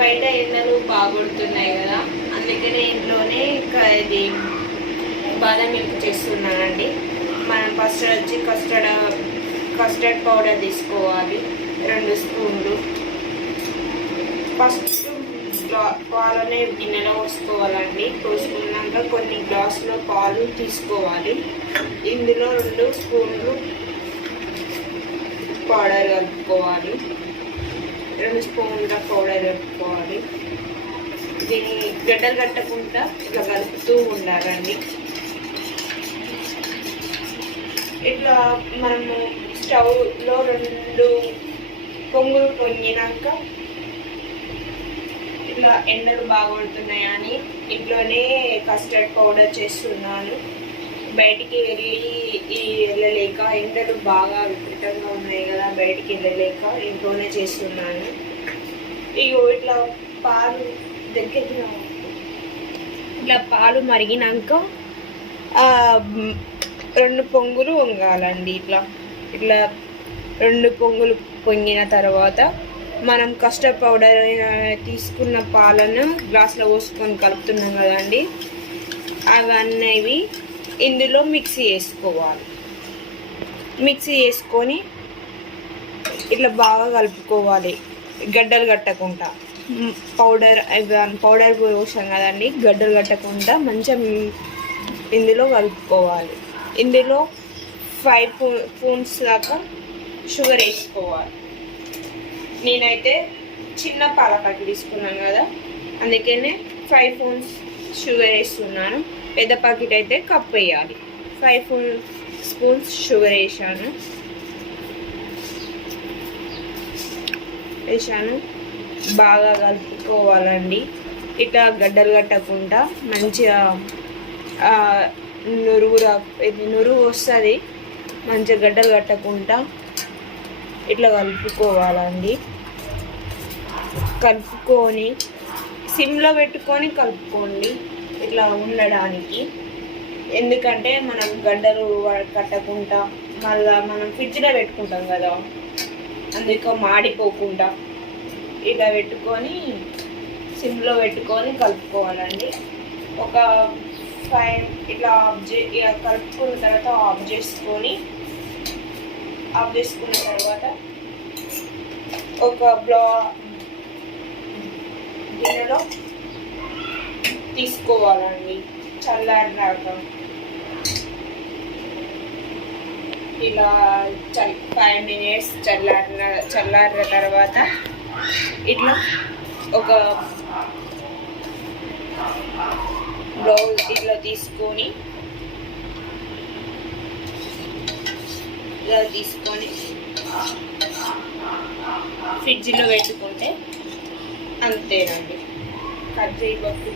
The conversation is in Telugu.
బయట ఎండలు బాగొడుతున్నాయి కదా, అందుకనే ఇంట్లోనే ఇది బాదం మిల్క్ చేస్తున్నానండి. మనం ఫస్ట్ వచ్చి కస్టర్డ్ పౌడర్ తీసుకోవాలి 2 స్పూన్లు. ఫస్ట్ పాలనే గిన్నెలో పోసుకోవాలండి. పోసుకున్నాక కొన్ని గ్లాసులో పాలు తీసుకోవాలి. ఇందులో 2 స్పూన్లు పౌడర్ కలుపుకోవాలి. 2 స్పూన్ల పౌడర్ కలుపుకోవాలి. దీన్ని గడ్డలు కట్టకుండా ఇట్లా కలుపుతూ ఉండాలండి. ఇట్లా మనము స్టవ్లో 2 పొంగులు పొంగినాక ఇట్లా ఎండలు బాగుంటున్నాయని ఇంట్లోనే కస్టర్డ్ పౌడర్ చేస్తున్నాను. బయటికి వెళ్ళలేక, ఎండలు బాగా విపరీతంగా ఉన్నాయి కదా, బయటికి వెళ్ళలేక ఇంట్లోనే చేస్తున్నాను. ఇట్లా పాలు దగ్గర ఇట్లా పాలు మరిగినాక 2 పొంగులు వంగాలండి. ఇట్లా 2 పొంగులు పొంగిన తర్వాత మనం కస్టర్డ్ పౌడర్ తీసుకున్న పాలను గ్లాసులో పోసుకొని కలుపుతున్నాం కదండి, అవన్నీ ఇందులో మిక్సీ చేసుకోవాలి. మిక్సీ చేసుకొని ఇట్లా బాగా కలుపుకోవాలి, గడ్డలు కట్టకుండా. పౌడర్ పోసాం కదండి, గడ్డలు కట్టకుండా మంచిగా ఇందులో కలుపుకోవాలి. ఇందులో 5 స్పూన్స్ దాకా షుగర్ వేసుకోవాలి. నేనైతే చిన్న పాల ప్యాకెట్ తీసుకున్నాను కదా, అందుకనే 5 స్పూన్స్ షుగర్ వేస్తున్నాను. పెద్ద ప్యాకెట్ అయితే కప్ వేయాలి. 5 స్పూన్స్ షుగర్ వేసాను. బాగా కలుపుకోవాలండి. ఇట్లా గడ్డలు కట్టకుండా మంచిగా నురుగు వస్తుంది. మంచిగా గడ్డలు కట్టకుండా ఇట్లా కలుపుకోవాలండి. కలుపుకొని సిమ్లో పెట్టుకొని కలుపుకోండి ఇట్లా ఉండడానికి. ఎందుకంటే మనం గడ్డలు కట్టకుండా మళ్ళీ మనం ఫ్రిడ్జ్లో పెట్టుకుంటాం కదా, అందుకే మాడిపోకుండా ఇలా పెట్టుకొని సిమ్లో పెట్టుకొని కలుపుకోవాలండి. ఒక 5 ఇట్లా కలుపుకున్న తర్వాత ఆఫ్ చేసుకున్న తర్వాత ఒక గిన్నెలో తీసుకోవాలండి. చల్లారినాక ఇలా 5 మినిట్స్ చల్లారిన తర్వాత ఇట్లా ఒక బౌల్ ఇట్లా తీసుకొని ఫ్రిడ్జ్లో పెట్టుకుంటే అంతేనండి. కజ్జాయి బర్ఫీ